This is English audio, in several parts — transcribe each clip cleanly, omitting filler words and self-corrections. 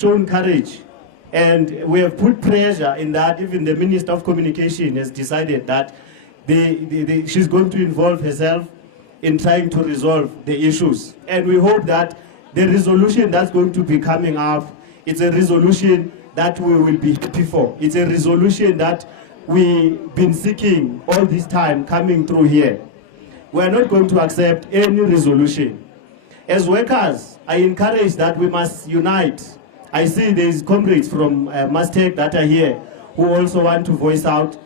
shown courage, and we have put pressure in that. Even the Minister of Communication has decided that she's going to involve herself in trying to resolve the issues. And we hope that the resolution that's going to be coming up, it's a resolution that we will be happy for. It's a resolution that we've been seeking all this time coming through here. We are not going to accept any resolution. As workers, I encourage that we must unite. I see there's comrades from Mastec that are here who also want to voice out.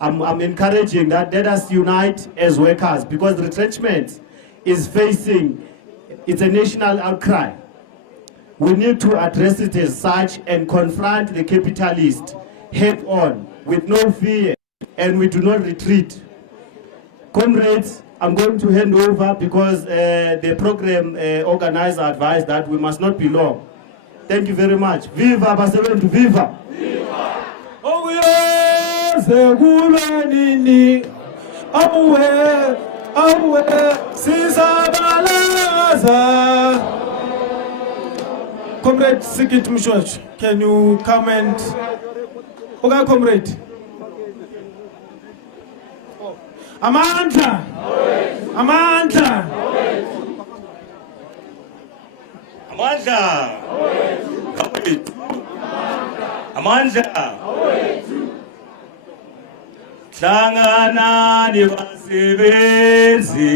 I'm encouraging that let us unite as workers, because retrenchment is facing, it's a national outcry. We need to address it as such and confront the capitalist head on with no fear, and we do not retreat. Comrades, I'm going to hand over because the program organizer advised that we must not be long. Thank you very much. Viva Basebentu, viva! Viva! Comrade Sikit Mshwach, can you comment? Okay, comrade. Amandla! Amandla! Amandla! Amandla! Hlangana nibasebenzi,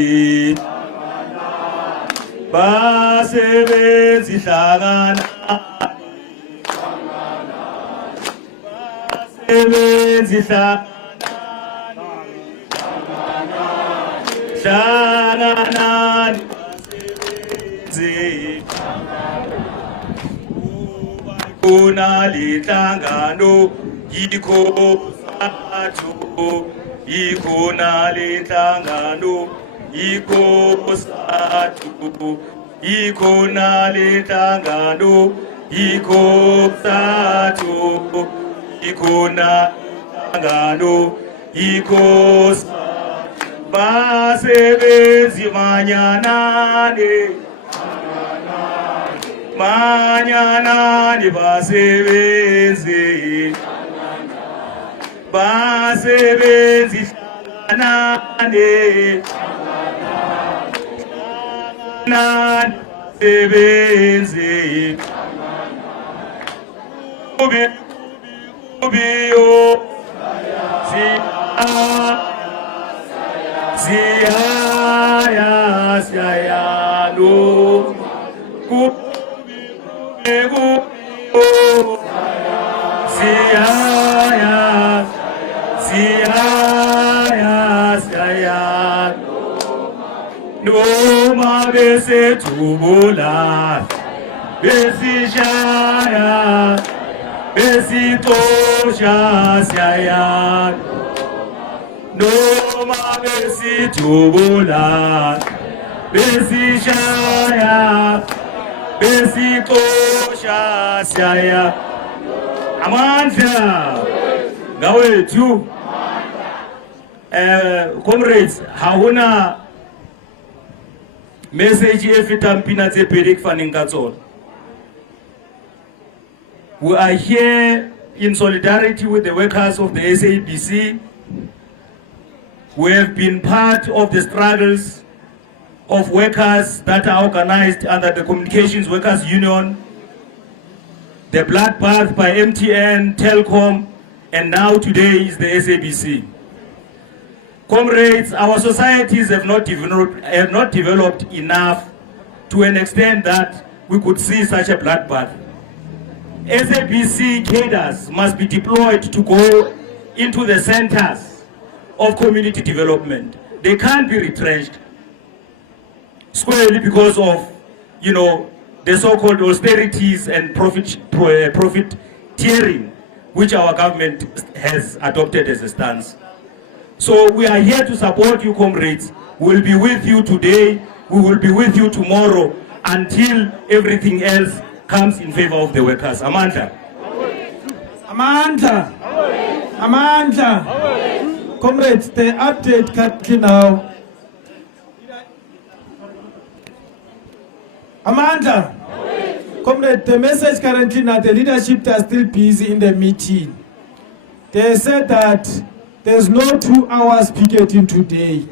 basebenzi hlangana, basebenzi hlangana nibasebenzi, kuna lihlangano yikho ikona lihlangano ikosatu, ikona lihlangano ikosatu, ikona lihlangano ikosatu, basebenzi manyanane, manyanane basebenzi, basebenzi hlanganane, hlanganane basebenzi, kubi kubiyo, siyaya siyaya no, kubi kubiyo, siyaya siyaya noma besetubula besishaya besitosha siyaya noma besitubula besishaya besitosha siyaya amandla ngawethu. Comrades, hauna message efita mpina tse pedi kufaneng ka tsona. We are here in solidarity with the workers of the SABC. We have been part of the struggles of workers that are organized under the Communications Workers Union, the bloodbath by MTN, Telkom, and now today is the SABC. Comrades, our societies have not developed enough to an extent that we could see such a bloodbath. SABC cadres must be deployed to go into the centers of community development. They can't be retrenched squarely because of, the so-called austerities and profiteering which our government has adopted as a stance. So we are here to support you, comrades. We will be with you today. We will be with you tomorrow until everything else comes in favor of the workers. Amandla. Amandla. Amandla. Comrades, the update currently now. Amandla. Comrade, the message currently now, the leadership are still busy in the meeting. They said that there's no 2 hours picketing today.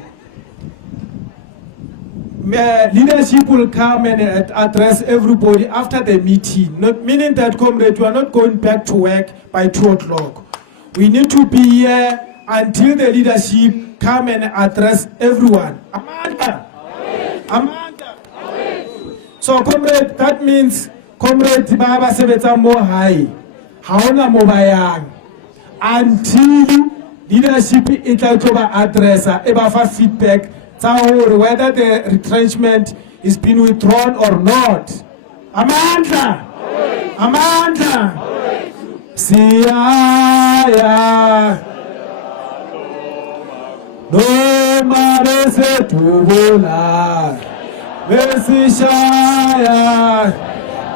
Leadership will come and address everybody after the meeting. Not meaning that, comrade, we are not going back to work by 2 o'clock. We need to be here until the leadership come and address everyone. Amanda. Amanda. So, comrade, that means, comrade, Baba Sebeta more high. Haona mobayang. Until leadership is to address, eba feedback, whether the retrenchment is being withdrawn or not. Amanda. Amanda. Siaya. No matter se tubula. Mesishaya.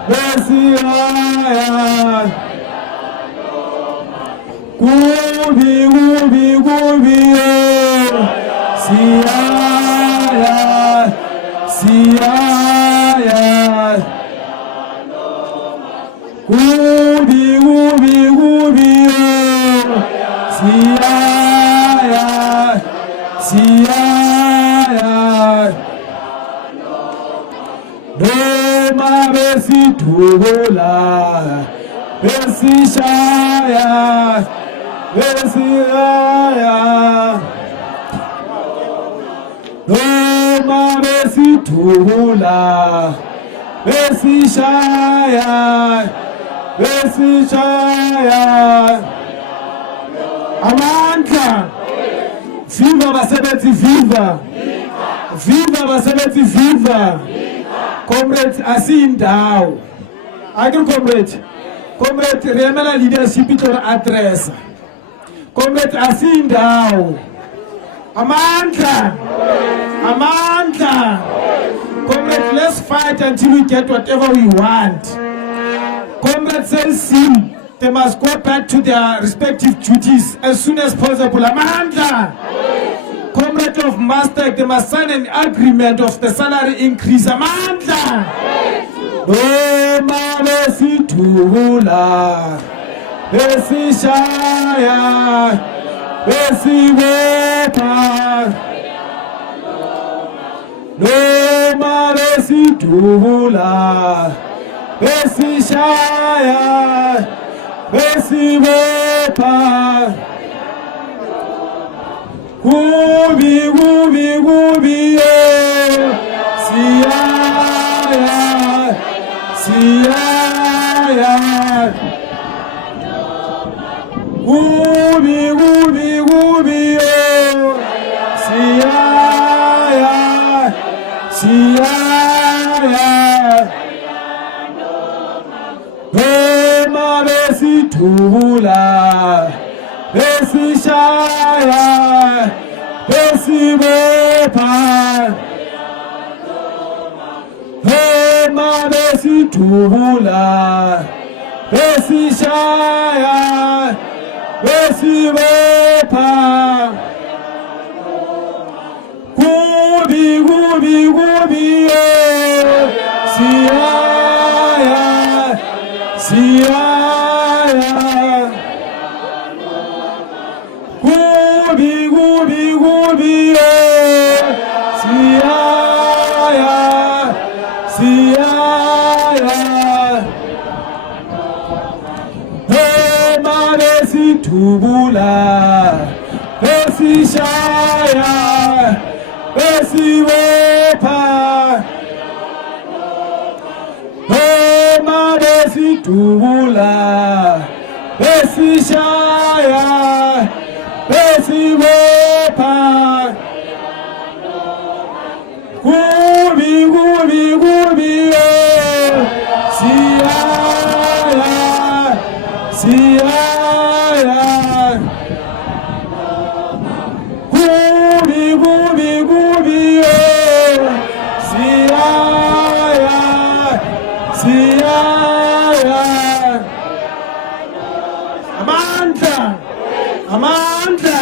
Mesiaya. Gubi, gubi, gubi. Siaya. Siaya. Gubi, gubi, gubi. Siaya. Siaya. Doma besi tubula. Besi shaya. Besi shaya. Doma besi tubula. Besi shaya. Besi shaya. Amandla. Viva basebenzi, viva! Viva basebenzi, viva! Comrades, asindawo. Agri comrade. Comrade, remela leadership to address. Comrade, asindawo. Amandla! Amandla! Comrade, let's fight until we get whatever we want. Comrade says they must go back to their respective duties as soon as possible. Amandla! Comrade of Master, they must sign an agreement of the salary increase. Amandla! Doma besi tubula. Besi shaya. Besi wepa. Doma besi tubula. Besi shaya. Besi wepa. Gubi, gubi, gubi, siaya, siaya. Gubi, gubi, gubi, siaya, siaya. Doma besi tubula. Besi shaya, besi wepa. Doma besi tubula. Besi shaya, besi wepa. Gubi, gubi, gubi, siaya, siaya. Gubi, gubi, gubi, siaya, siaya. Doma besi tubula. Besi shaya. Besi wepa. Doma besi tubula. Besi shaya. Besi wepa. Gubi, gubi, gubi, siaya, siaya. Gubi, gubi, gubi, siaya, siaya. Amanda. Amanda!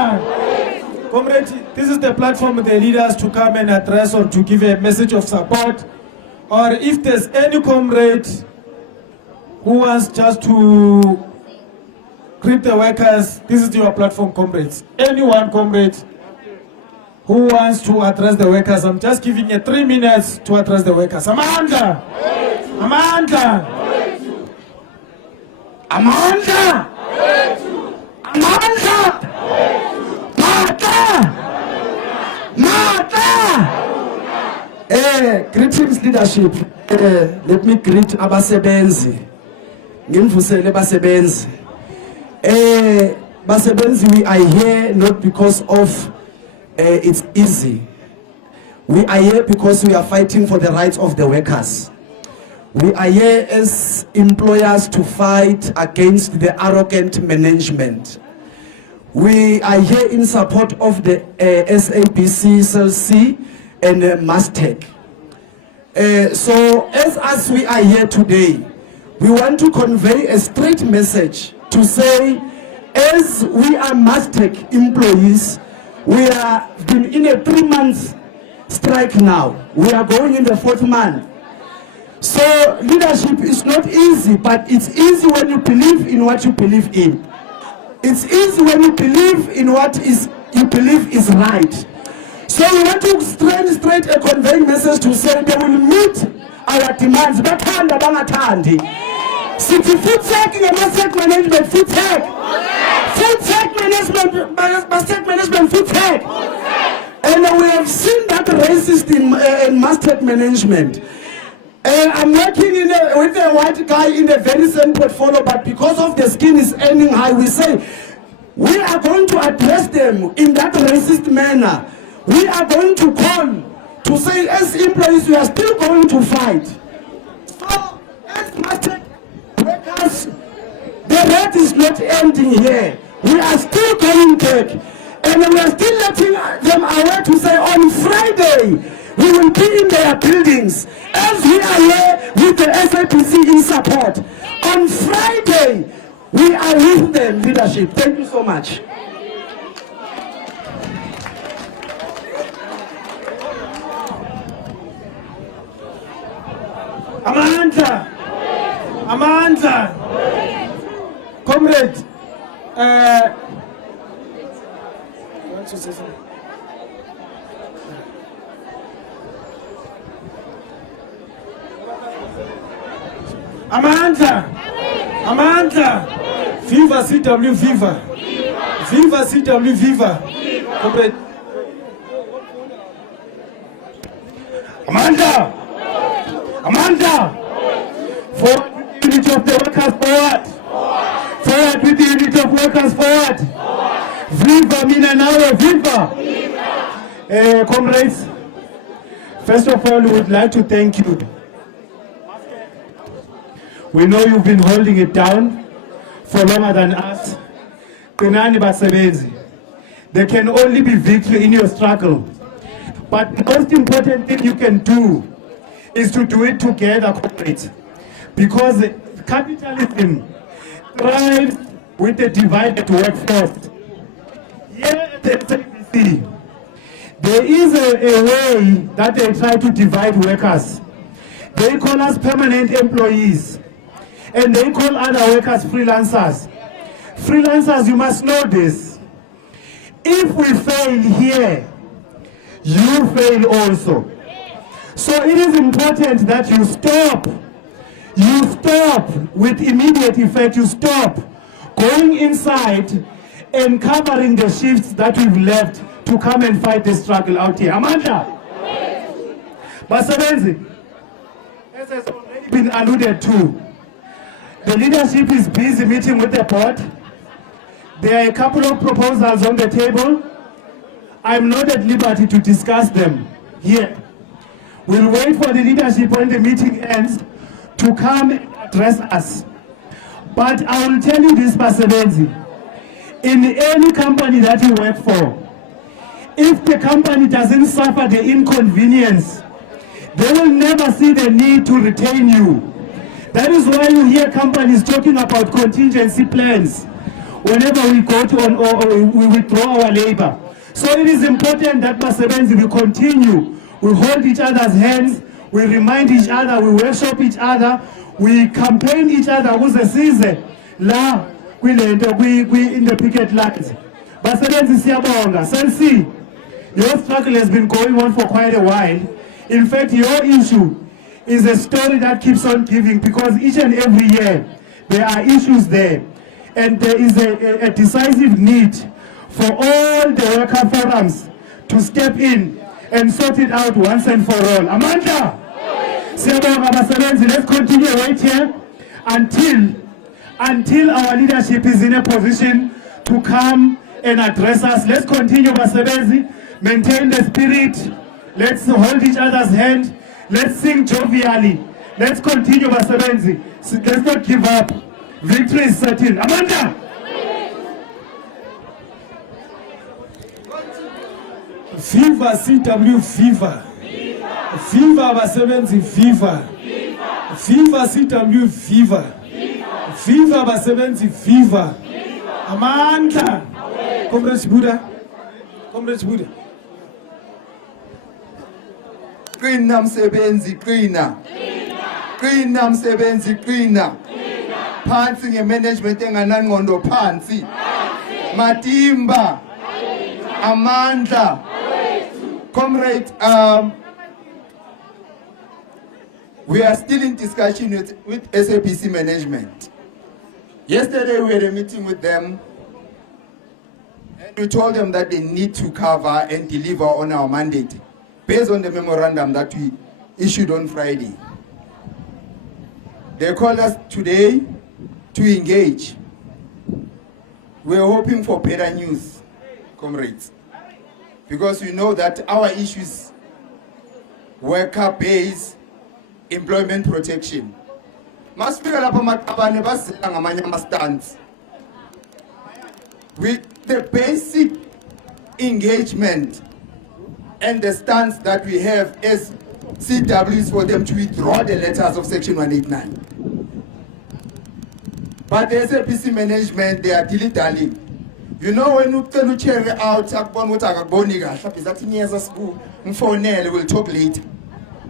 Comrade, this is the platform for the leaders to come and address or to give a message of support. Or if there's any comrade who wants just to greet the workers? This is your platform, comrades. Anyone, comrades, who wants to address the workers? I'm just giving you 3 minutes to address the workers. Amanda! Amanda! Amanda! Amanda! Mata! Mata! Greetings, leadership. Let me greet abasebenzi. Ngimvusele basebenzi. Basebenzi, we are here not because of it's easy. We are here because we are fighting for the rights of the workers. We are here as employers to fight against the arrogant management. We are here in support of the SABC, SLC, and Mastec. So as we are here today, we want to convey a straight message to say, as we are Mastec employees, we have been in a 3-month strike now. We are going in the 4th month. So leadership is not easy, but it's easy when you believe in what you believe in. It's easy when you believe in what you believe is right. So we want to straight a conveying message to say they will meet our demands. Bathanda bangathandi. Sithi FoodTech nge-Mastec management, FoodTech. FoodTech management, Mastec management, FoodTech. And we have seen that racist in Mastec management. I'm working with a white guy in a very same portfolio, but because of the skin is earning high, we say we are going to address them in that racist manner. We are going to call to say, as employees, we are still going to fight. So, as Mastec workers, the red is not ending here. We are still going back, and we are still letting them aware to say on Friday, we will be in their buildings as we are here with the SABC in support. On Friday, we are with them, leadership. Thank you so much. Amanda! Amanda! Comrade, you want to say something? Amanda! Amanda! Viva CW, viva! Viva CW, viva! Comrade. Amanda! Amanda! Forward with the unity of the workers, forward! Forward with the unity of workers, forward! Viva mina nawe, viva! Comrades, first of all, we would like to thank you. We know you've been holding it down for longer than us. Kunani basebenzi. There can only be victory in your struggle. But the most important thing you can do is to do it together, comrades. Because capitalism thrives with the divided workforce. Here at the SABC, there is a way that they try to divide workers. They call us permanent employees. And they call other workers freelancers. Freelancers, you must know this. If we fail here, you fail also. So it is important that you stop. You stop with immediate effect. You stop going inside and covering the shifts that we've left to come and fight the struggle out here. Amanda? Basebenzi, as has already been alluded to, the leadership is busy meeting with the board. There are a couple of proposals on the table. I'm not at liberty to discuss them here. We'll wait for the leadership when the meeting ends to come and address us. But I will tell you this, Basebenzi, in any company that you work for, if the company doesn't suffer the inconvenience, they will never see the need to retain you. That is why you hear companies talking about contingency plans whenever we go to or we withdraw our labor. So it is important that Basebenzi, we continue. We hold each other's hands, we remind each other, we workshop each other, we campaign each other ukuze size la kwilento in the picket lines. Basebenzi siyabonga. Sensi, your struggle has been going on for quite a while. In fact, your issue is a story that keeps on giving, because each and every year there are issues there, and there is a decisive need for all the worker forums to step in and sort it out once and for all. Amanda, siyabonga basebenzi. Let's continue right here until our leadership is in a position to come and address us. Let's continue basebenzi. Maintain the spirit. Let's hold each other's hand. Let's sing jovially. Let's continue basebenzi. Let's not give up. Victory is certain. Amanda. Viva CW, viva. Viva basebenzi, viva. Viva CW, viva. Viva basebenzi, viva. Amanda. Comrades Buddha. Comrades Buddha. Qina msebenzi, qina. Qina msebenzi, qina. Phansi ngemanagement enganangqondo phansi. Matimba. Amandla. Comrade, we are still in discussion with SABC management. Yesterday we had a meeting with them, and we told them that they need to cover and deliver on our mandate based on the memorandum that we issued on Friday. They called us today to engage. We're hoping for better news, comrades, because we know that our issues, worker-based employment protection, must be with the basic engagement and the stance that we have as CWs for them to withdraw the letters of Section 189. But the SABC management, they are dilly-dallying. You know, when you tell cherry out, we'll talk later.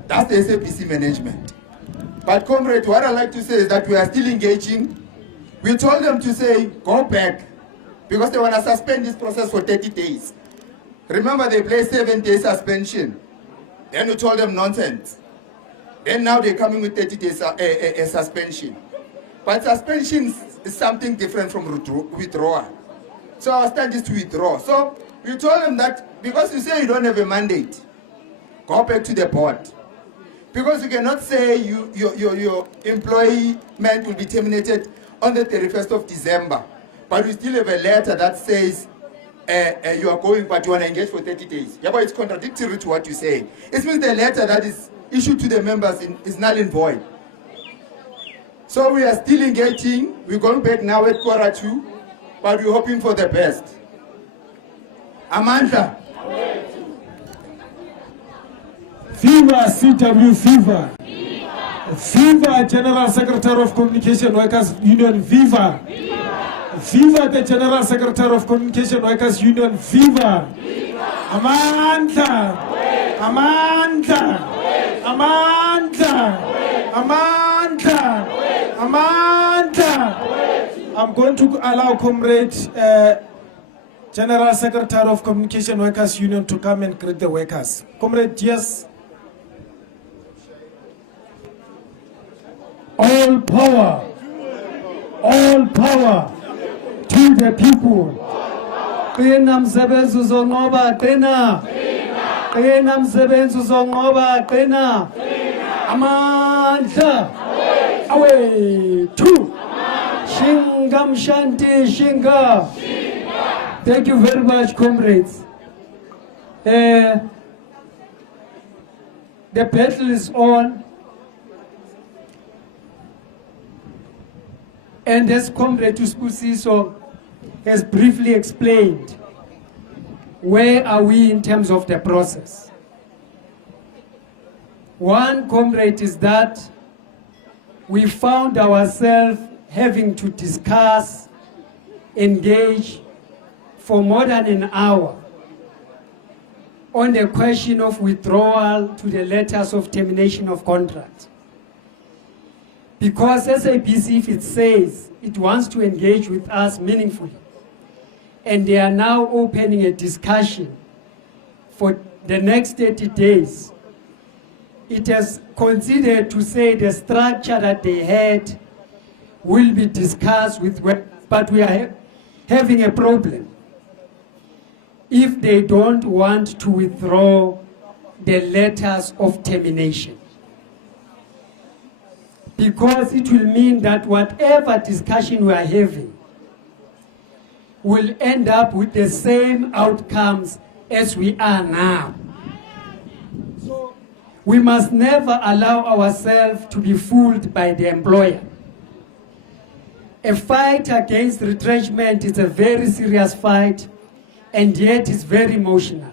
That's the SABC management. But comrade, what I like to say is that we are still engaging. We told them to say, go back, because they want to suspend this process for 30 days. Remember, they placed 7 days suspension. Then we told them nonsense. Then now they're coming with 30 days suspension. But suspension is something different from withdrawal. So our stand is to withdraw. So we told them that because you say you don't have a mandate, go back to the board. Because you cannot say your employment will be terminated on the 31st of December, but we still have a letter that says you are going, but you want to engage for 30 days. Yeah, but it's contradictory to what you say. It means the letter that is issued to the members is null and void. So we are still engaging. We're going back now at Q2, but we're hoping for the best. Amanda. Viva CW, viva. Viva General Secretary of Communication Workers Union, viva. Viva the General Secretary of Communication Workers Union, viva. Amanda. Amanda. Amanda. Amanda. Amanda. I'm going to allow Comrade General Secretary of Communication Workers Union to come and greet the workers. Comrade, yes. All power to the people. Qina msebenzi uzonqoba, qina. Qina msebenzi uzonqoba, qina. Amandla. Awethu. Shinga mshanti, shinga. Thank you very much, comrades. The battle is on. And as Comrade Uspusiso has briefly explained, where are we in terms of the process? One, comrade, is that we found ourselves having to discuss, engage for more than an hour on the question of withdrawal to the letters of termination of contract. Because SABC, if it says it wants to engage with us meaningfully, and they are now opening a discussion for the next 30 days, it has considered to say the structure that they had will be discussed with workers, but we are having a problem if they don't want to withdraw the letters of termination. Because it will mean that whatever discussion we are having will end up with the same outcomes as we are now. So we must never allow ourselves to be fooled by the employer. A fight against retrenchment is a very serious fight, and yet it's very emotional.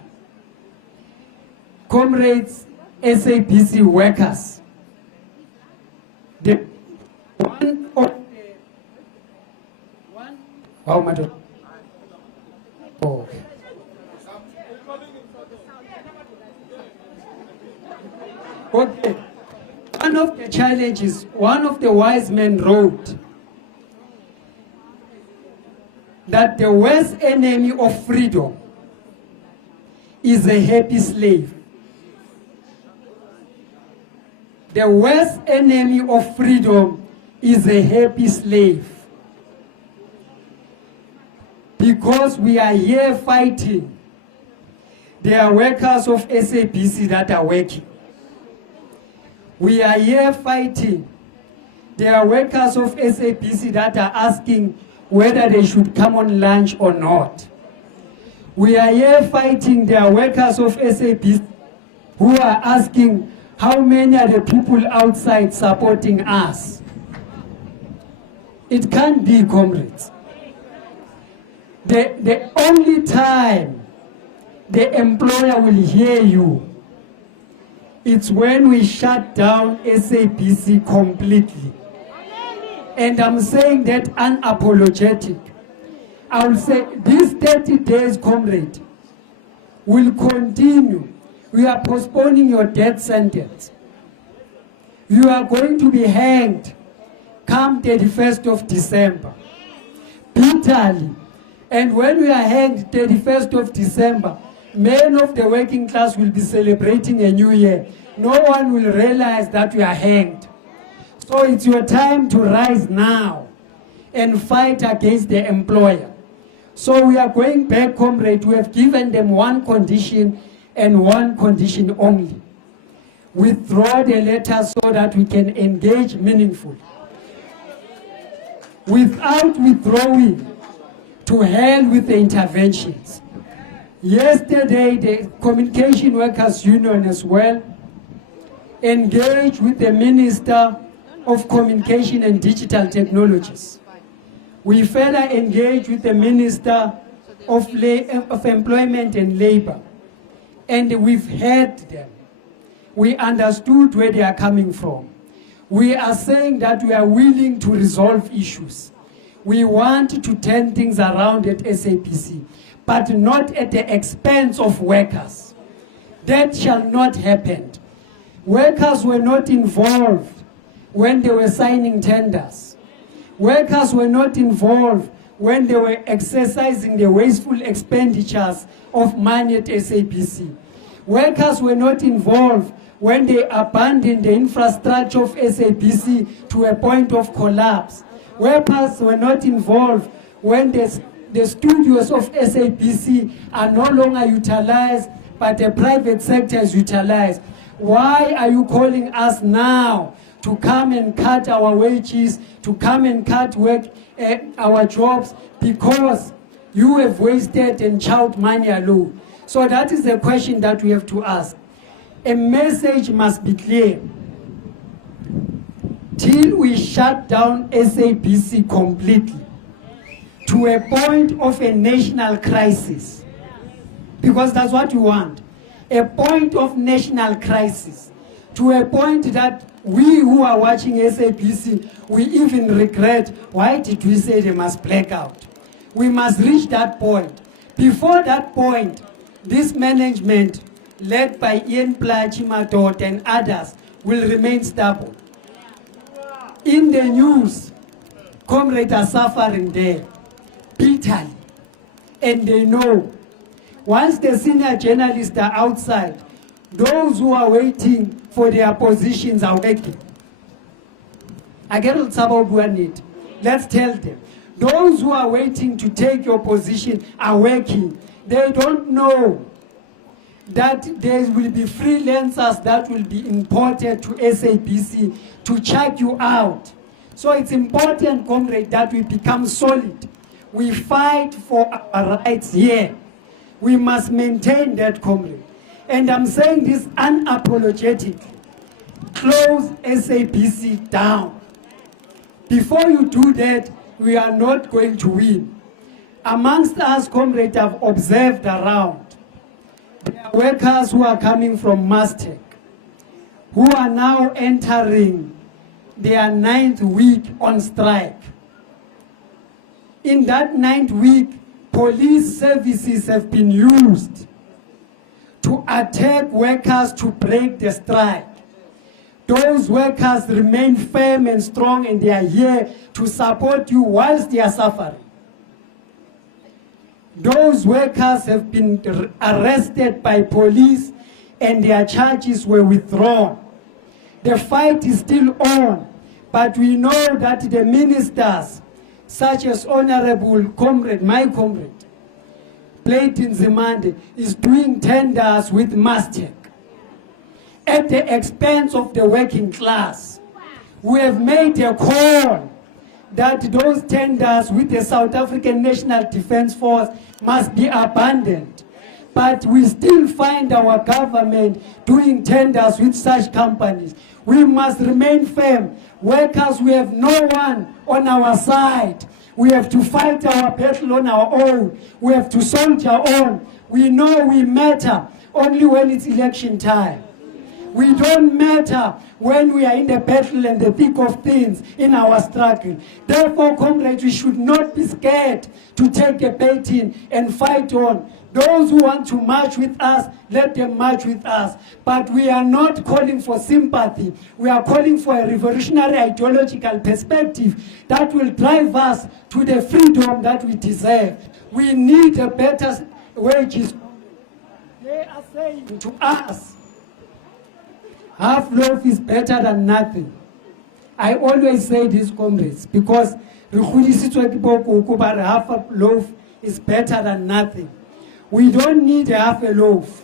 Comrades, SABC workers, how much? Oh. Okay. One of the challenges, one of the wise men wrote that the worst enemy of freedom is a happy slave. The worst enemy of freedom is a happy slave. Because we are here fighting, there are workers of SABC that are working. We are here fighting, there are workers of SABC that are asking whether they should come on lunch or not. We are here fighting, there are workers of SABC who are asking how many are the people outside supporting us. It can't be, comrades. The only time the employer will hear you, it's when we shut down SABC completely. And I'm saying that unapologetic. I will say these 30 days, comrade, will continue. We are postponing your death sentence. You are going to be hanged come 31st of December. Bitterly. And when we are hanged 31st of December, men of the working class will be celebrating a new year. No one will realize that we are hanged. So it's your time to rise now and fight against the employer. So we are going back, comrade. We have given them one condition and one condition only. Withdraw the letter so that we can engage meaningfully. Without withdrawing, to hell with the interventions. Yesterday, the Communication Workers Union as well engaged with the Minister of Communication and Digital Technologies. We further engaged with the Minister of Employment and Labor, and we've heard them. We understood where they are coming from. We are saying that we are willing to resolve issues. We want to turn things around at SABC, but not at the expense of workers. That shall not happen. Workers were not involved when they were signing tenders. Workers were not involved when they were exercising the wasteful expenditures of money at SABC. Workers were not involved when they abandoned the infrastructure of SABC to a point of collapse. Workers were not involved when the studios of SABC are no longer utilized, but the private sector is utilized. Why are you calling us now to come and cut our wages, to come and cut our jobs, because you have wasted and child money alone? So that is the question that we have to ask. A message must be clear. Till we shut down SABC completely to a point of a national crisis, because that's what we want, a point of national crisis, to a point that we who are watching SABC, we even regret, why did we say they must black out? We must reach that point. Before that point, this management, led by Ian Plachimadot and others, will remain stubborn. in the news, comrades are suffering there bitterly, and they know. Once the senior journalists are outside, those who are waiting for their positions are working. Let's tell them. Those who are waiting to take your position are working. They don't know that there will be freelancers that will be imported to SABC to check you out. So it's important, comrade, that we become solid. We fight for our rights here. We must maintain that, comrade. And I'm saying this unapologetic. Close SABC down. Before you do that, we are not going to win. Amongst us, comrades, I've observed around, there are workers who are coming from Mastec, who are now entering their 9th week on strike. In that 9th week, police services have been used to attack workers to break the strike. Those workers remain firm and strong, and they are here to support you whilst they are suffering. Those workers have been arrested by police and their charges were withdrawn. The fight is still on, but we know that the ministers, such as Honorable Comrade, my comrade, Platin Zimande, is doing tenders with Mastec at the expense of the working class. We have made a call that those tenders with the South African National Defence Force must be abandoned. But we still find our government doing tenders with such companies. We must remain firm. Workers, we have no one on our side. We have to fight our battle on our own. We have to soldier on. We know we matter only when it's election time. We don't matter when we are in the battle and the thick of things in our struggle. Therefore, comrades, we should not be scared to take a baton and fight on. Those who want to march with us, let them march with us. But we are not calling for sympathy. We are calling for a revolutionary ideological perspective that will drive us to the freedom that we deserve. We need a better wages. They are saying to us, half loaf is better than nothing. I always say this, comrades, because half a loaf is better than nothing. We don't need half a loaf.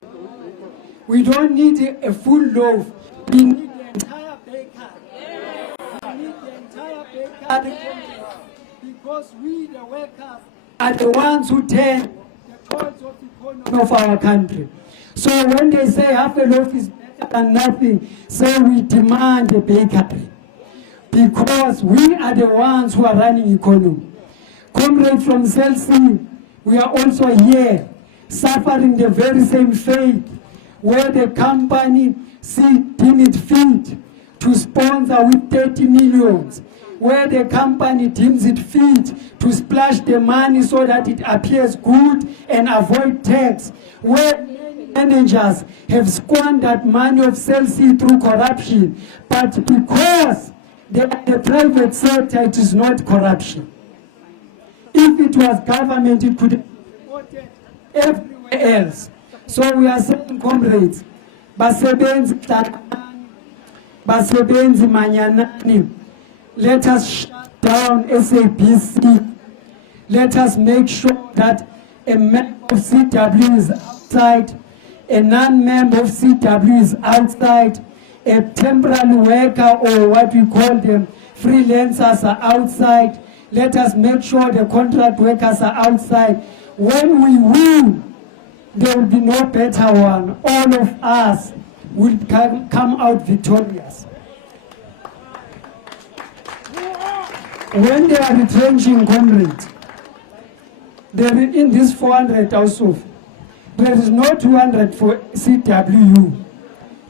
We don't need a full loaf. We need the entire baker. We need the entire baker, because we, the workers, are the ones who turn the toils of the economy of our country. So when they say half a loaf is better than nothing, say we demand a bakery, because we are the ones who are running economy. Comrades from SABC, we are also here suffering the very same fate, where the company deem it fit to sponsor with 30 millions, where the company deems it fit to splash the money so that it appears good and avoid tax, where managers have squandered money of SABC through corruption, but because they are the private sector, it is not corruption. If it was government, it could have reported everywhere else. So we are saying, comrades, basebenzi manyanani, let us shut down SABC. Let us make sure that a member of CW is outside, a non-member of CW is outside, a temporary worker, or what we call them, freelancers, are outside. Let us make sure the contract workers are outside. When we win, there will be no better one. All of us will come out victorious. When they are retrenching, comrades, in this 400 also, there is no 200 for CWU,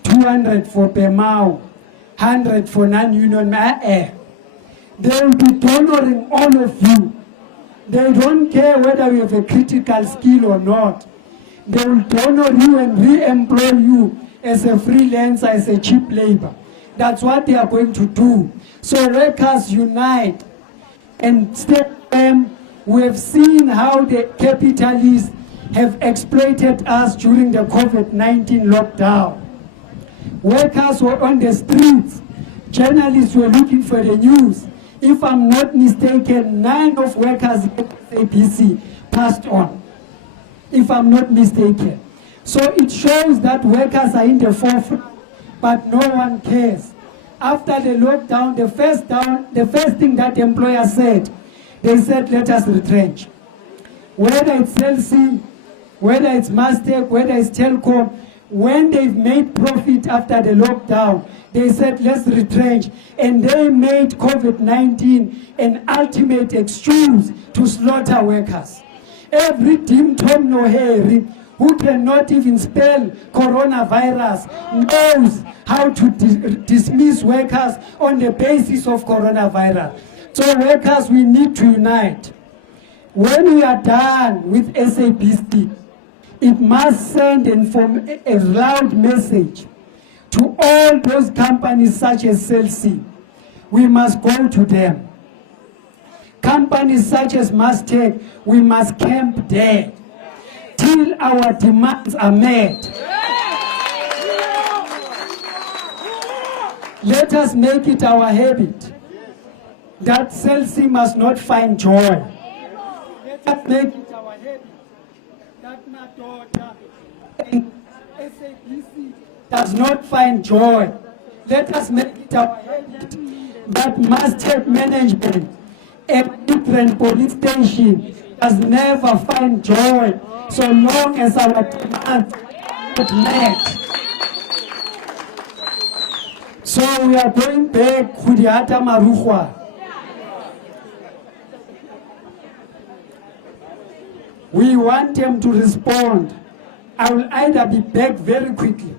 200 for PEMAU, 100 for non-union. They will be honoring all of you. They don't care whether you have a critical skill or not. They will honor you and re-employ you as a freelancer, as a cheap labor. That's what they are going to do. So workers unite and stay firm. We have seen how the capitalists have exploited us during the COVID-19 lockdown. Workers were on the streets. Journalists were looking for the news. If I'm not mistaken, 9 of workers at SABC passed on, if I'm not mistaken. So it shows that workers are in the forefront, but no one cares. After the lockdown, the first thing that employers said, they said, let us retrench. Whether it's SABC, whether it's Mastec, whether it's Telkom, when they've made profit after the lockdown, they said, let's retrench. And they made COVID-19 an ultimate excuse to slaughter workers. Every Tim Tom Noheri who cannot even spell coronavirus knows how to dismiss workers on the basis of coronavirus. So workers, we need to unite. When we are done with SABC, it must send a loud message to all those companies such as SABC. We must go to them. Companies such as Mastec, we must camp there till our demands are met. Let us make it our habit that SABC must not find joy. Let us make it our habit that my daughter and SABC does not find joy. Let us make it our habit that Mastec management and different police station does never find joy so long as our demands are met. So we are going back to the Ata Marukhwa. We want them to respond. I will either be back very quickly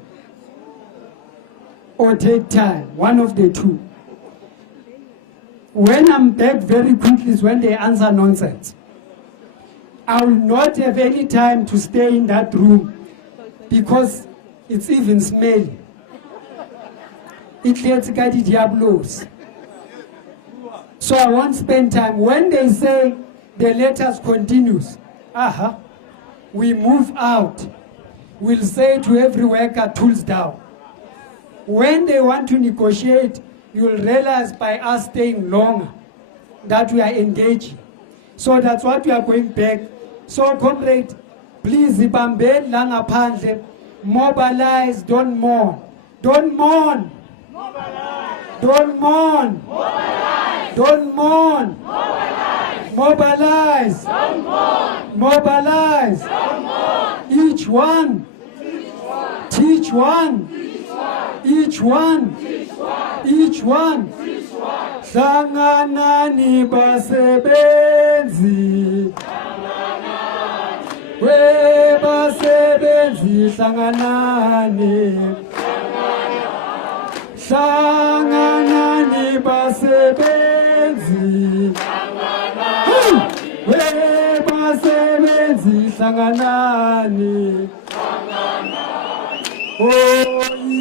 or take time, one of the two. When I'm back very quickly is when they answer nonsense. I will not have any time to stay in that room because it's even smelly. It gets diablos. So I won't spend time. When they say the letters continues, we move out. We'll say to every worker, tools down. When they want to negotiate, you'll realize by us staying longer that we are engaging. So that's what we are going back. So comrade, please, Ibambe Langapandle, mobilize, don't mourn. Don't mourn. Mobilize. Don't mourn. Mobilize. Don't mourn. Mobilize. Mobilize. Don't mourn. Mobilize. Don't mourn. Each one. Teach one. Each one. Each one. Hlanganani basebenzi. We basebenzi hlanganani. Hlanganani basebenzi. We basebenzi hlanganani.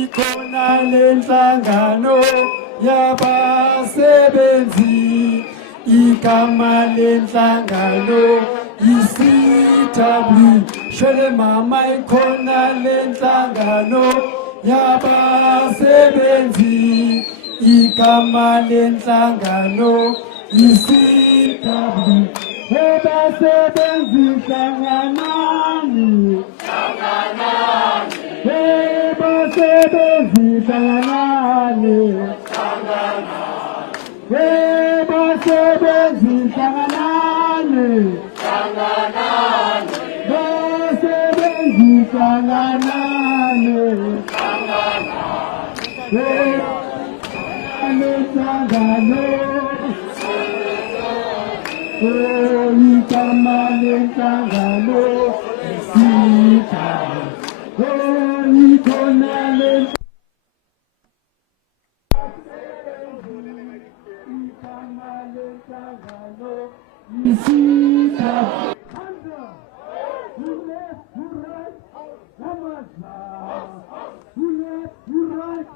Ikhona lenhlangano yabasebenzi, igama lenhlangano yi-CW. Shole mama, ikhona lenhlangano yabasebenzi, igama lenhlangano yi-CW. Abasebenzi hlanganani. Abasebenzi hlanganani. Abasebenzi hlanganani. Abasebenzi hlanganani. Hlanganani. Igama lenhlangano yi-CW. Ikhona lenhlangano. Who left, who right,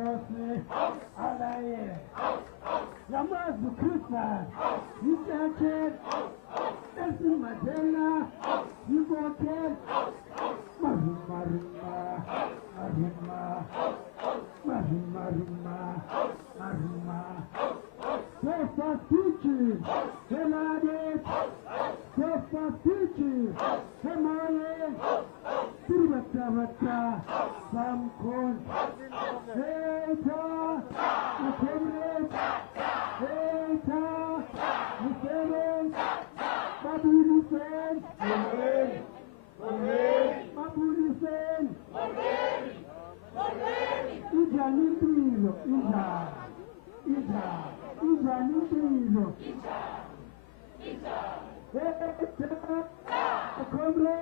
Sosne, Alaye, Yamazu Krista, Yitache, Nelson Mandela, Hugo Ken, Maruma, Sofa Pichi, Helade, Sofa Pichi, Hemaye, Turbatavata, Samkon, Eta, Mukomret, Eta, Mukomret, Baburi Sen, Baburi Sen, Ija Nimbizo, Ija Nimbizo, Eta, Mukomret,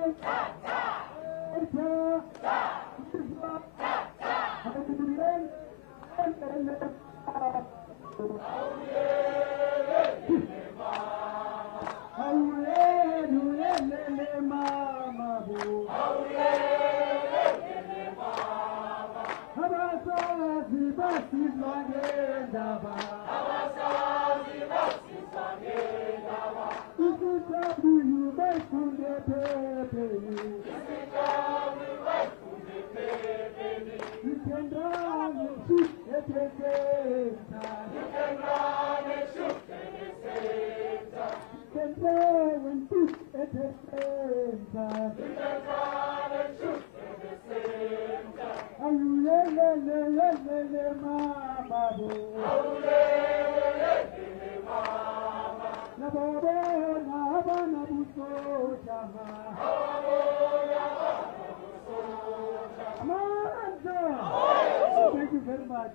Thank you very much.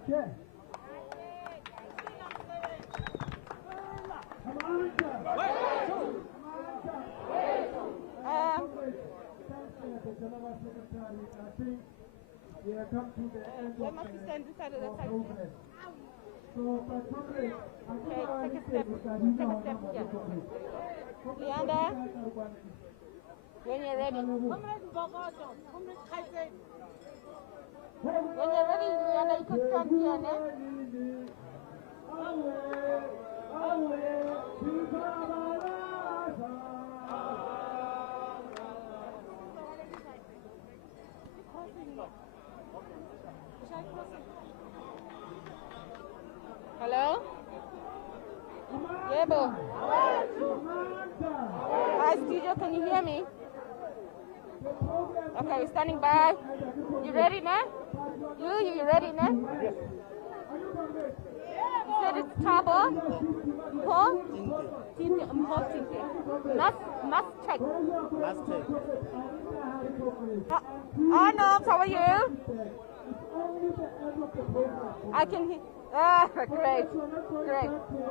We have come to the end Where of must we stand this side or that side? progress. So, but progress, I'm Okay, going take a to step. say that Take a step, yeah. Leander, when you're ready. When you're ready, Leander, you can stand here, ne? Hello? Yebo. Hi, studio, can you hear me? Okay, we're standing by. You ready, man? You ready, man? You said it's Tabo? Paul? Must check. Arnold, how are you? I can hear. Ah, great.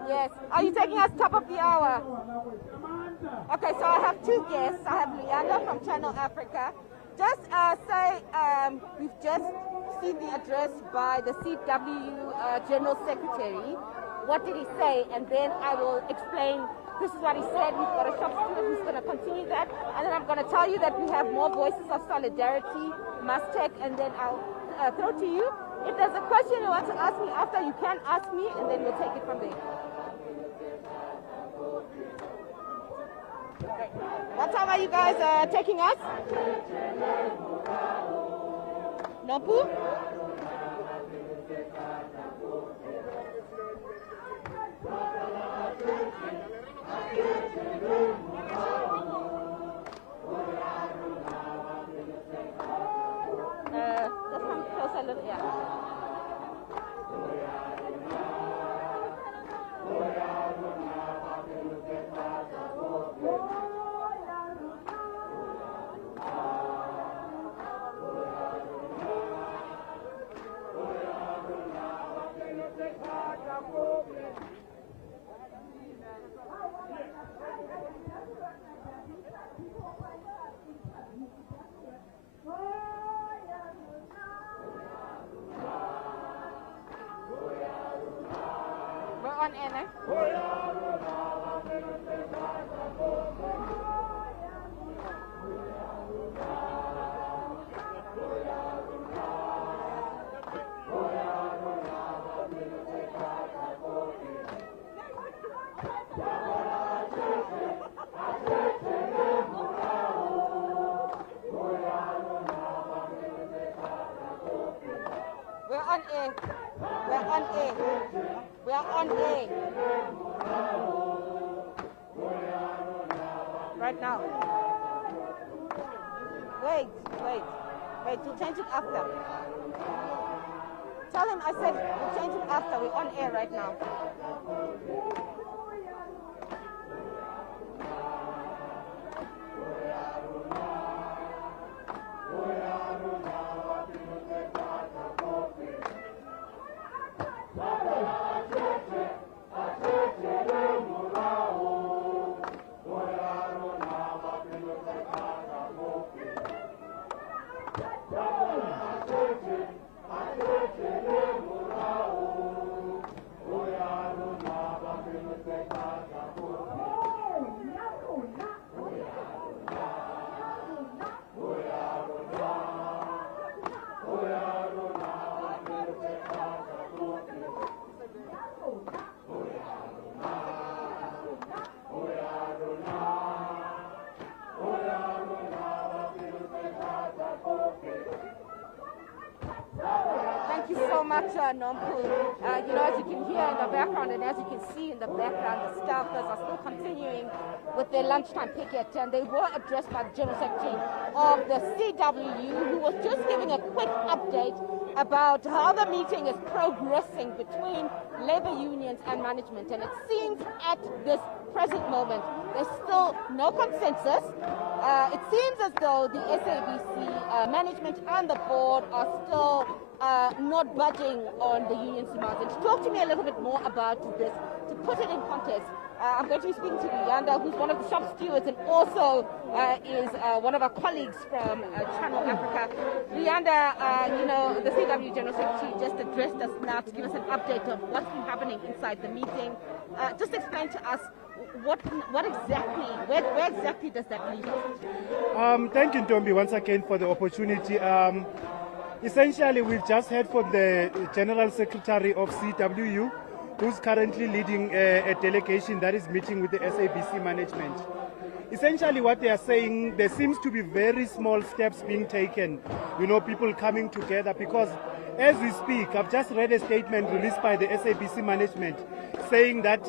Yes. Are you taking us top of the hour? Okay, so I have two guests. I have Leander from Channel Africa. Just say we've just seen the address by the CW General Secretary. What did he say? And then I will explain. This is what he said. We've got a shop steward who's going to continue that. And then I'm going to tell you that we have more voices of solidarity, Mustech, and then I'll throw to you. If there's a question you want to ask me after, you can ask me, and then we'll take it from there. Okay. What time are you guys taking us? Nopu? Let's come closer a little, yeah. We're on air now. on air. We're on air. We are on air. Right now. Wait. We'll change it after. Tell him I said we'll change it after. We're on air right now. Thank you so much, Nompu. As you can hear in the background and as you can see in the background, the staffers are still continuing with their lunchtime picket, and they were addressed by the General Secretary of the CWU, who was just giving a quick update about how the meeting is progressing between labor unions and management. And it seems at this present moment there's still no consensus. It seems as though the SABC management and the board are still not budging on the union's demands. And to talk to me a little bit more about this, to put it in context, I'm going to be speaking to Luyanda, who's one of the shop stewards and also is one of our colleagues from Channel Africa. Luyanda, the CW General Secretary just addressed us now to give us an update on what's been happening inside the meeting. Just explain to us what exactly, where exactly does that leave us? Thank you, Ntombi, once again for the opportunity. Essentially, we've just heard from the General Secretary of CWU, who's currently leading a delegation that is meeting with the SABC management. Essentially what they are saying, there seems to be very small steps being taken, people coming together, because as we speak, I've just read a statement released by the SABC management saying that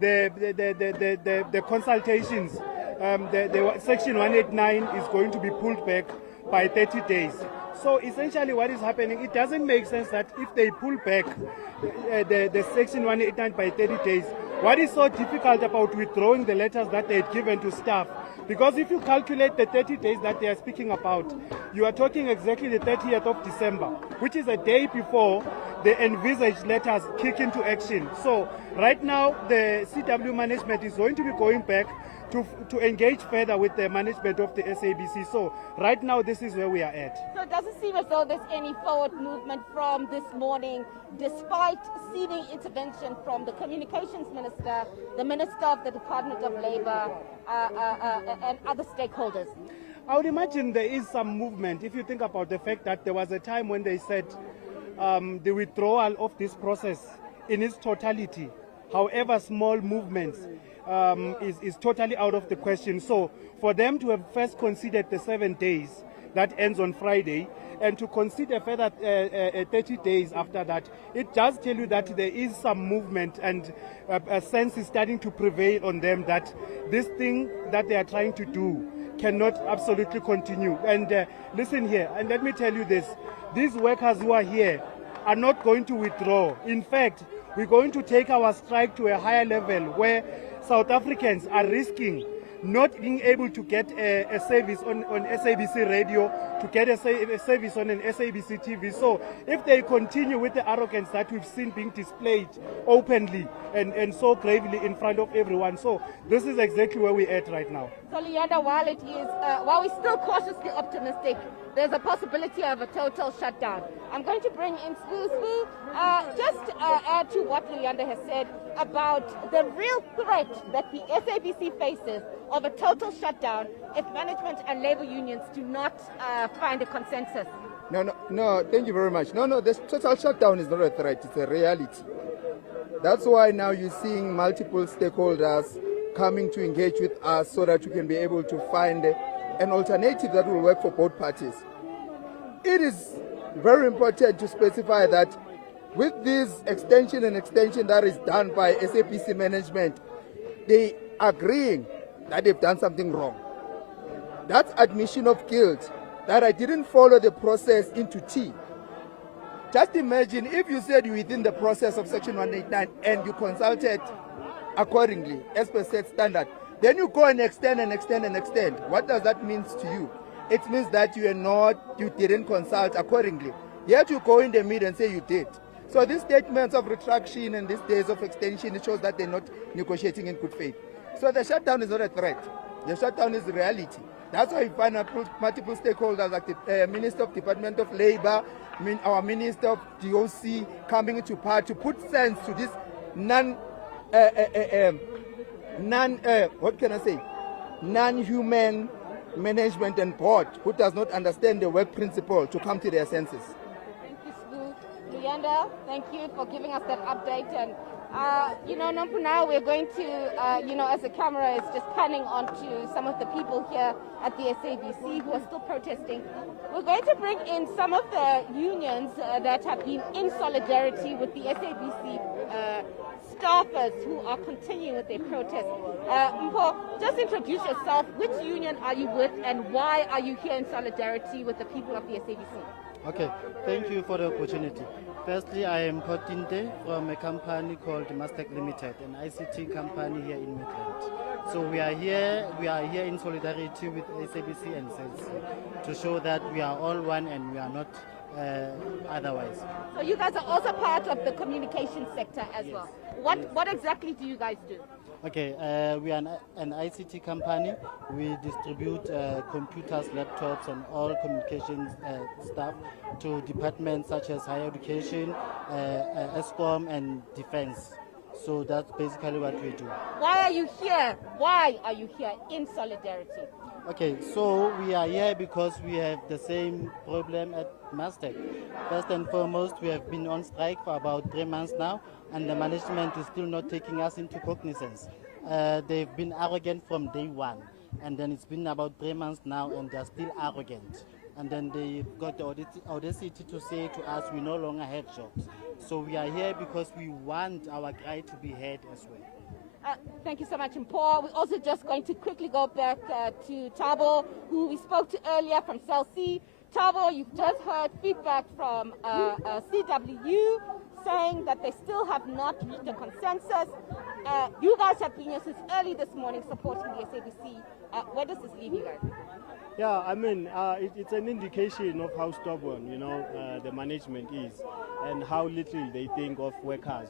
the consultations, the Section 189 is going to be pulled back by 30 days. So essentially what is happening, it doesn't make sense that if they pull back the Section 189 by 30 days, what is so difficult about withdrawing the letters that they had given to staff? Because if you calculate the 30 days that they are speaking about, you are talking exactly the 30th of December, which is a day before the envisaged letters kick into action. So right now, the CW management is going to be going back to engage further with the management of the SABC. So right now, this is where we are at. So it doesn't seem as though there's any forward movement from this morning, despite seeming intervention from the communications minister, the minister of the Department of Labor, and other stakeholders. I would imagine there is some movement if you think about the fact that there was a time when they said the withdrawal of this process in its totality, however small movements, is totally out of the question. So for them to have first considered the 7 days that ends on Friday and to consider further 30 days after that, it does tell you that there is some movement and a sense is starting to prevail on them that this thing that they are trying to do cannot absolutely continue. And listen here, and let me tell you this, these workers who are here are not going to withdraw. In fact, we're going to take our strike to a higher level where South Africans are risking not being able to get a service on SABC radio, to get a service on an SABC TV. So if they continue with the arrogance that we've seen being displayed openly and so gravely in front of everyone, so this is exactly where we're at right now. So Luyanda, while we're still cautiously optimistic, there's a possibility of a total shutdown. I'm going to bring in Sbu. Just add to what Luyanda has said about the real threat that the SABC faces of a total shutdown if management and labor unions do not find a consensus. No, thank you very much. No, this total shutdown is not a threat, it's a reality. That's why now you're seeing multiple stakeholders coming to engage with us so that we can be able to find an alternative that will work for both parties. It is very important to specify that with this extension that is done by SABC management, they agreeing that they've done something wrong. That's admission of guilt, that I didn't follow the process into T. Just imagine if you said you're within the process of Section 189 and you consulted accordingly as per set standard, then you go and extend and extend and extend. What does that mean to you? It means that you didn't consult accordingly. Yet you go in the mid and say you did. So these statements of retraction and these days of extension, it shows that they're not negotiating in good faith. So the shutdown is not a threat. The shutdown is reality. That's why you find multiple stakeholders like the Minister of Department of Labor, our Minister of DOC coming into power to put sense to this non-human management and board who does not understand the work principle to come to their senses. Thank you, Sbu. Luyanda, thank you for giving us that update. And, Nompu, now we're going to, as the camera is just panning onto some of the people here at the SABC who are still protesting, we're going to bring in some of the unions that have been in solidarity with the SABC staffers who are continuing with their protest. Mpo, just introduce yourself. Which union are you with and why are you here in solidarity with the people of the SABC? Okay, thank you for the opportunity. Firstly, I am Kotinte from a company called Mastec Limited, an ICT company here in Midrand. So we are here in solidarity with SABC and SABC to show that we are all one and we are not otherwise. So you guys are also part of the communication sector as well. What exactly do you guys do? Okay, we are an ICT company. We distribute computers, laptops, and all communications stuff to departments such as higher education, ESCOM, and defense. So that's basically what we do. Why are you here? Why are you here in solidarity? Okay, so we are here because we have the same problem at Mastec. First and foremost, we have been on strike for about 3 months now, and the management is still not taking us into cognizance. They've been arrogant from day one, and then it's been about 3 months now, and they're still arrogant. And then they've got the audacity to say to us, we no longer have jobs. So we are here because we want our cry to be heard as well. Thank you so much, Mpo. We're also just going to quickly go back to Thabo, who we spoke to earlier from Cell C. Thabo, you've just heard feedback from CWU saying that they still have not reached a consensus. You guys have been here since early this morning supporting the SABC. Where does this leave you guys? Yeah, I mean, it's an indication of how stubborn, the management is and how little they think of workers,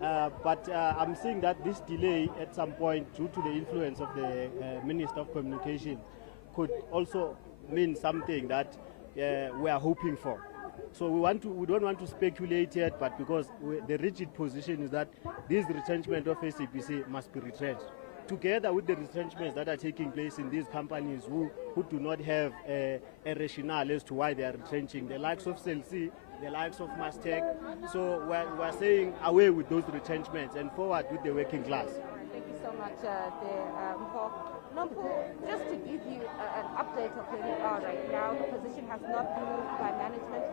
But I'm seeing that this delay at some point, due to the influence of the Minister of Communication, could also mean something that we are hoping for. So we don't want to speculate yet, but because the rigid position is that this retrenchment of SABC must be retrenched, together with the retrenchments that are taking place in these companies who do not have a rationale as to why they are retrenching, the likes of Cell C, the likes of Mastec. So we're saying away with those retrenchments and forward with the working class. Thank you so much, Mpo. Nompu, just to give you an update of where we are right now, the position has not been moved by management.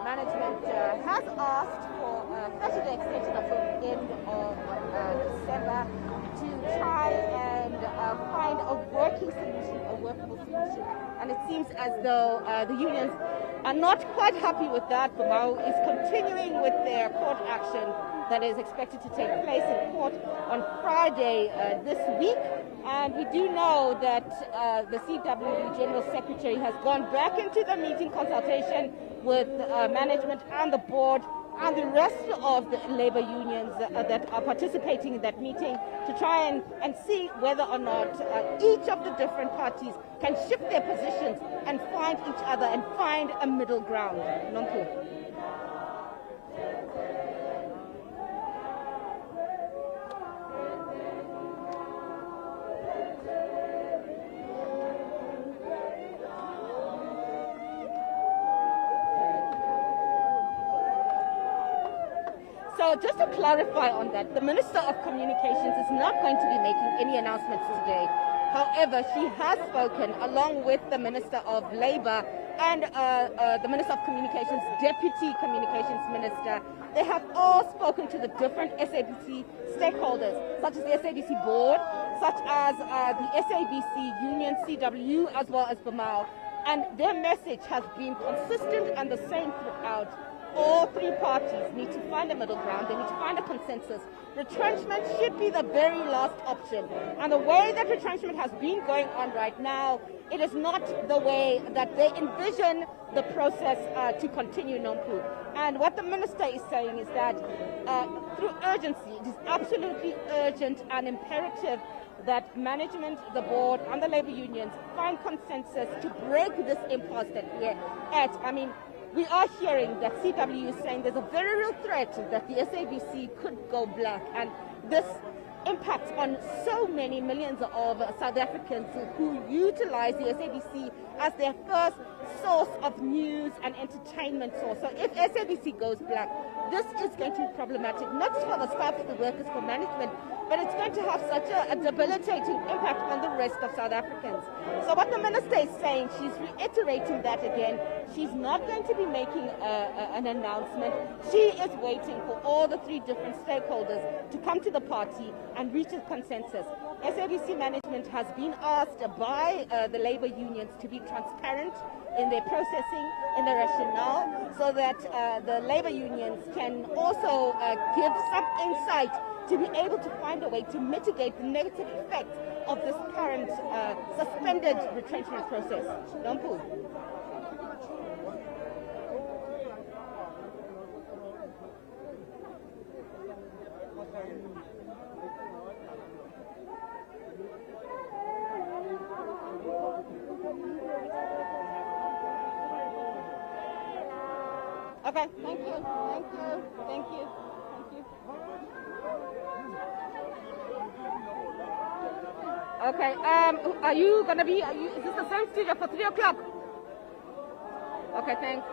Management has asked for a 30-day extension until the end of December to try and find a working solution, a workable solution. And it seems as though the unions are not quite happy with that. Bumau is continuing with their court action that is expected to take place in court on Friday this week. And we do know that the CWU General Secretary has gone back into the meeting consultation with management and the board and the rest of the labor unions that are participating in that meeting to try and see whether or not each of the different parties can shift their positions and find each other and find a middle ground. Nompu. So just to clarify on that, the Minister of Communications is not going to be making any announcements today. However, she has spoken along with the Minister of Labor and the Minister of Communications, Deputy Communications Minister, they have all spoken to the different SABC stakeholders, such as the SABC board, such as the SABC Union CW, as well as BMAL. And their message has been consistent and the same throughout. All three parties need to find a middle ground. They need to find a consensus. Retrenchment should be the very last option. And the way that retrenchment has been going on right now, it is not the way that they envision the process to continue, Nompu. And what the minister is saying is that through urgency, it is absolutely urgent and imperative that management, the board, and the labor unions find consensus to break this impasse that we're at. I mean, we are hearing that CW is saying there's a very real threat that the SABC could go black, and this impacts on so many millions of South Africans who utilize the SABC as their first source of news and entertainment source. So if SABC goes black, this is going to be problematic, not just for the staff, for the workers, for management, but it's going to have such a debilitating impact on the rest of South Africans. So what the minister is saying, she's reiterating that again. She's not going to be making an announcement. She is waiting for all the three different stakeholders to come to the party and reach a consensus. SABC management has been asked by the labor unions to be transparent in their processing, in their rationale, so that the labor unions can also give some insight to be able to find a way to mitigate the negative effects of this current suspended retrenchment process. Nampu. Okay, thank you, thank you, thank you, thank you. Okay, are you gonna be, is this the same studio for 3 o'clock? Okay, thanks.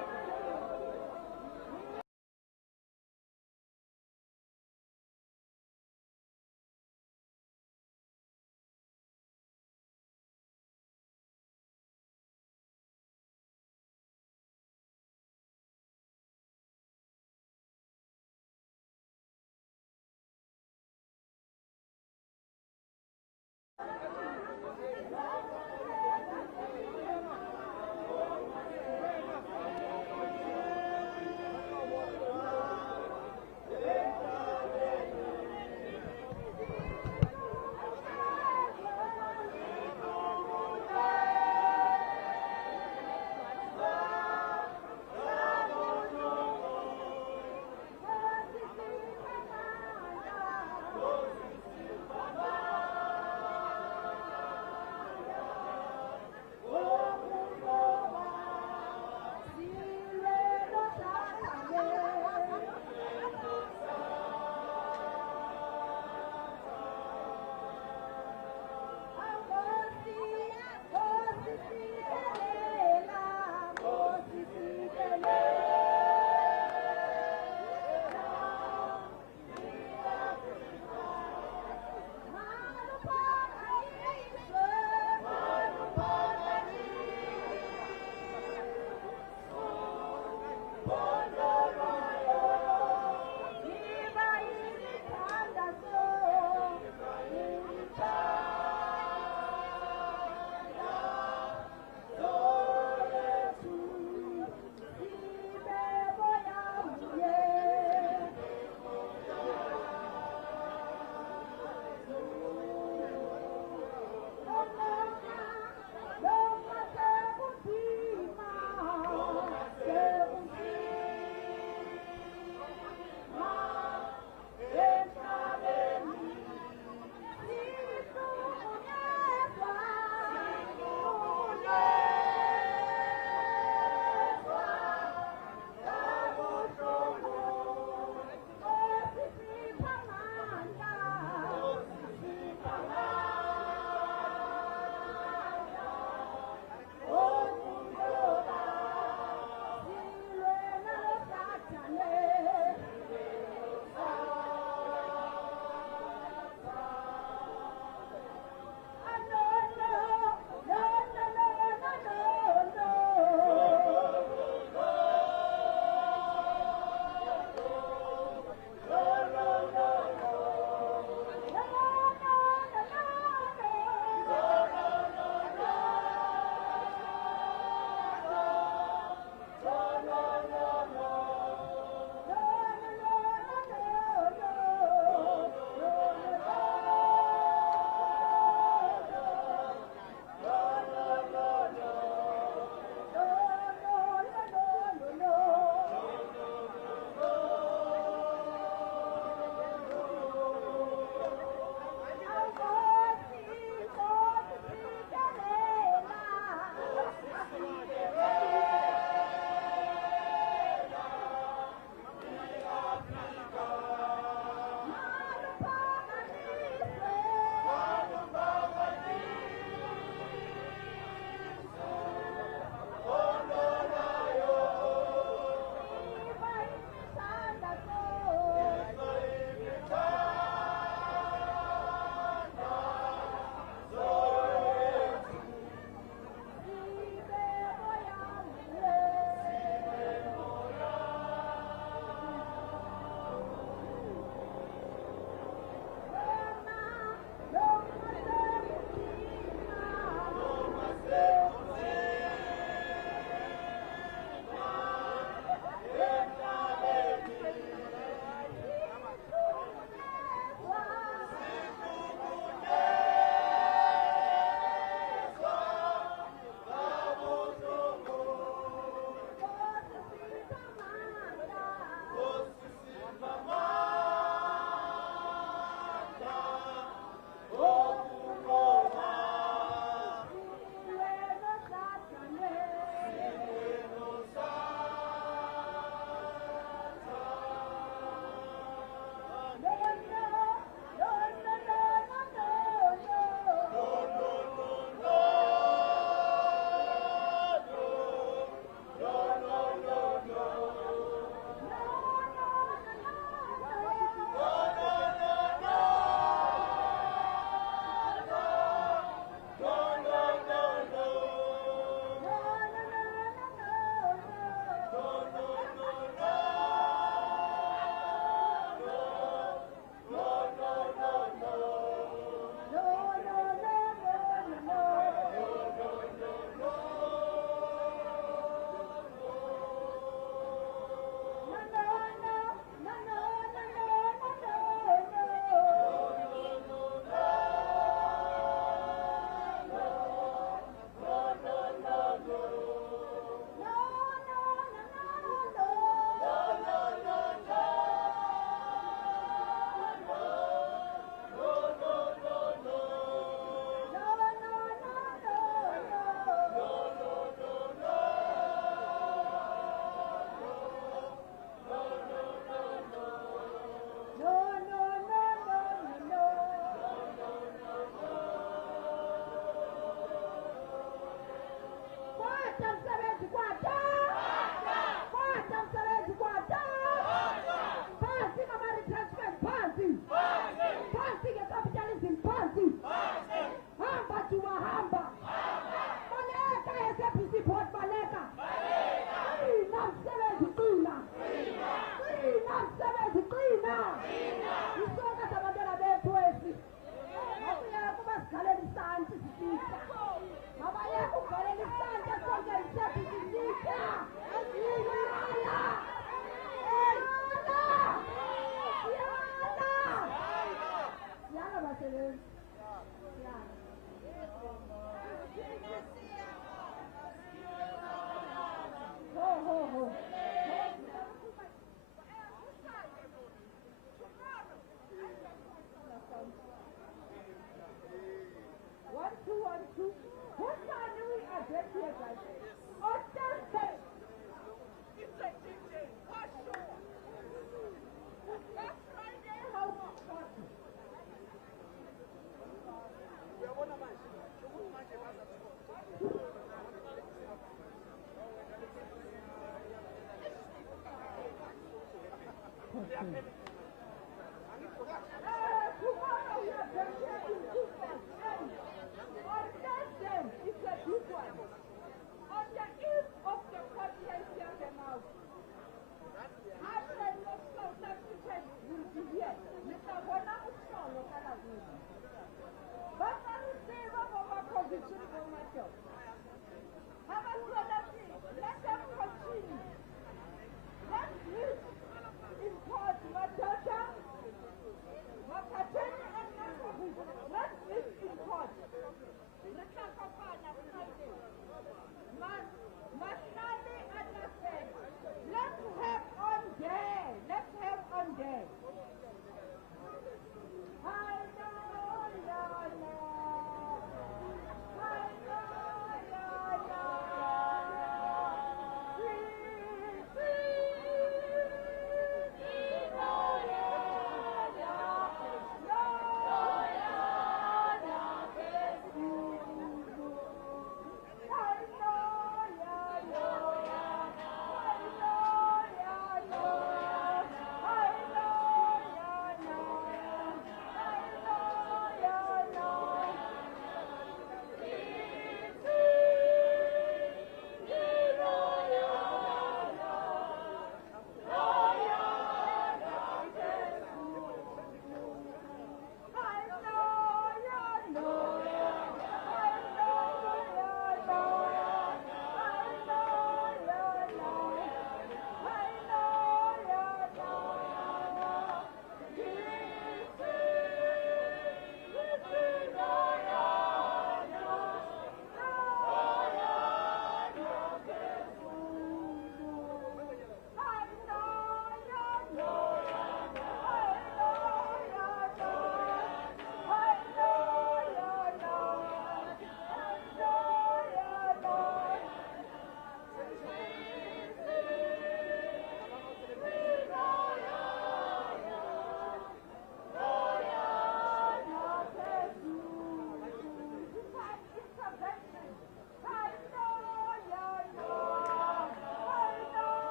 Let's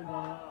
Hallelujah.